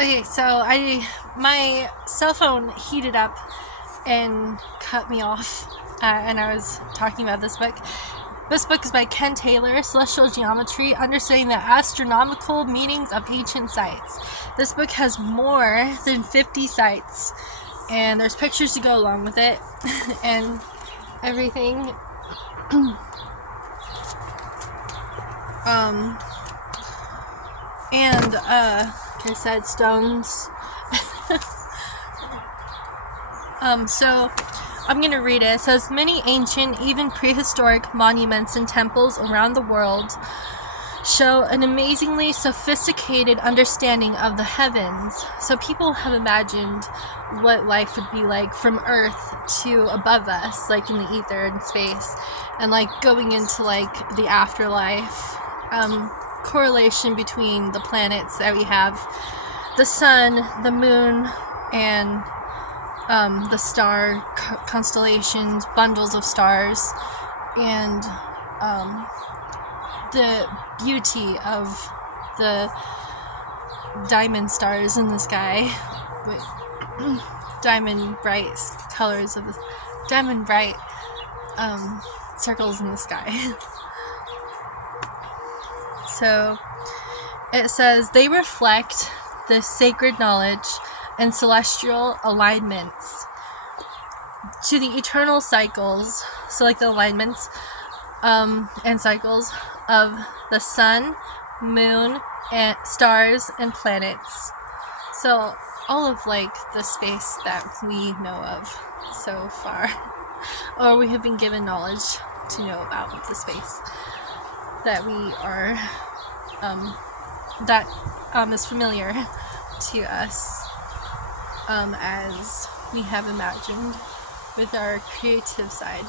Okay, so my cell phone heated up and cut me off, and I was talking about this book. This book is by Ken Taylor, Celestial Geometry, Understanding the Astronomical Meanings of Ancient Sites. This book has more than 50 sites, and there's pictures to go along with it, and everything. Like I said, stones. So I'm going to read it. It says, many ancient, even prehistoric monuments and temples around the world show an amazingly sophisticated understanding of the heavens. So people have imagined what life would be like from Earth to above us, like in the ether and space, and like going into like the afterlife. Correlation between the planets that we have, the sun, the moon, and the star constellations, bundles of stars, and the beauty of the diamond stars in the sky, with diamond bright colors of the diamond bright circles in the sky. So it says they reflect the sacred knowledge and celestial alignments to the eternal cycles, so like the alignments and cycles of the sun, moon, and stars and planets. So all of like the space that we know of so far, or we have been given knowledge to know about the space that we are is familiar to us, as we have imagined with our creative side.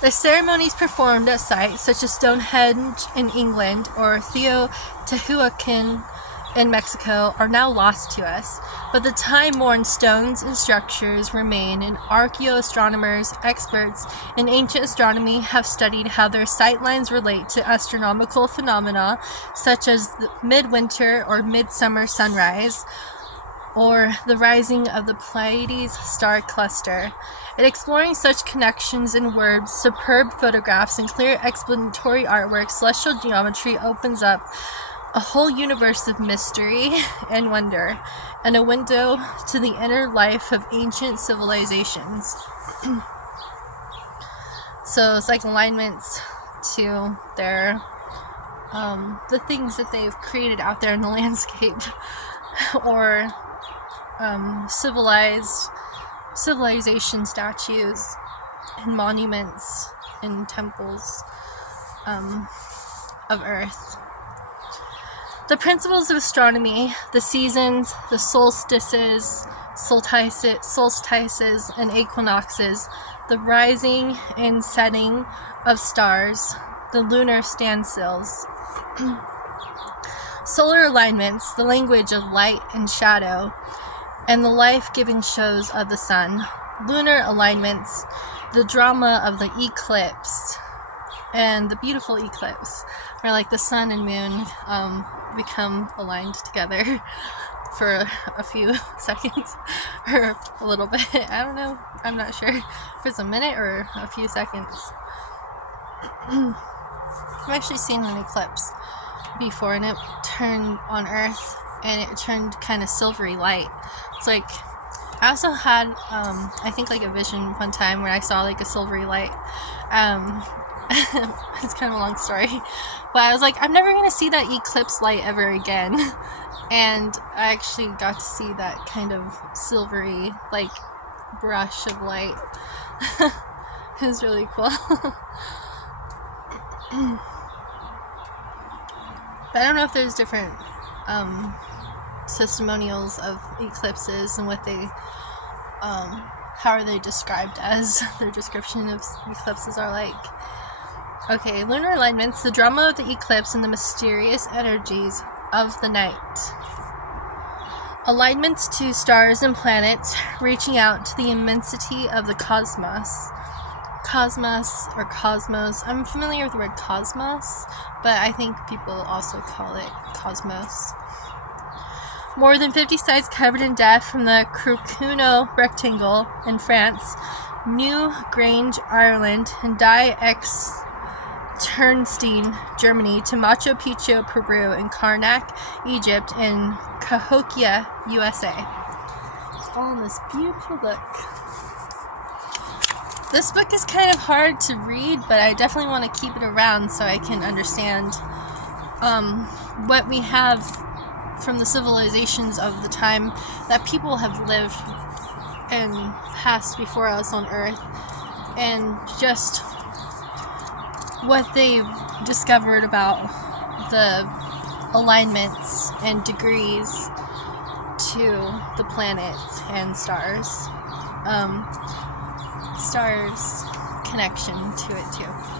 The ceremonies performed at sites such as Stonehenge in England or Teotihuacan in Mexico are now lost to us, but the time-worn stones and structures remain, and archaeoastronomers, experts in ancient astronomy, have studied how their sightlines relate to astronomical phenomena such as the midwinter or midsummer sunrise, or the rising of the Pleiades star cluster. In exploring such connections in words, superb photographs, and clear explanatory artwork, celestial geometry opens up a whole universe of mystery and wonder, and a window to the inner life of ancient civilizations. So it's like alignments to their the things that they've created out there in the landscape, or civilization statues and monuments and temples of Earth. The principles of astronomy, the seasons, the solstices, and equinoxes, the rising and setting of stars, the lunar standstills, solar alignments, the language of light and shadow, and the life-giving shows of the sun, lunar alignments, the drama of the eclipse, and the beautiful eclipse, where like the sun and moon become aligned together for a few seconds or a little bit. I don't know. I'm not sure if it's a minute or a few seconds. I've actually seen an eclipse before, and it turned on Earth, and it turned kind of silvery light. It's like, I also had I think like a vision one time where I saw like a silvery light. It's kind of a long story, but I was like, I'm never gonna see that eclipse light ever again. And I actually got to see that kind of silvery like brush of light. It was really cool. But I don't know if there's different testimonials of eclipses and what they how are they described as, their description of eclipses are like. Okay, lunar alignments, the drama of the eclipse and the mysterious energies of the night. Alignments to stars and planets reaching out to the immensity of the cosmos. Cosmos or cosmos. I'm familiar with the word cosmos, but I think people also call it cosmos. More than 50 sites covered in death, from the Crucuno Rectangle in France, New Grange, Ireland, and Die Ex Turnstein, Germany, to Machu Picchu, Peru, and Karnak, Egypt, and Cahokia, USA. It's all in this beautiful book. This book is kind of hard to read, but I definitely want to keep it around so I can understand what we have from the civilizations of the time that people have lived and passed before us on Earth, and just what they've discovered about the alignments and degrees to the planets and stars. Stars connection to it too.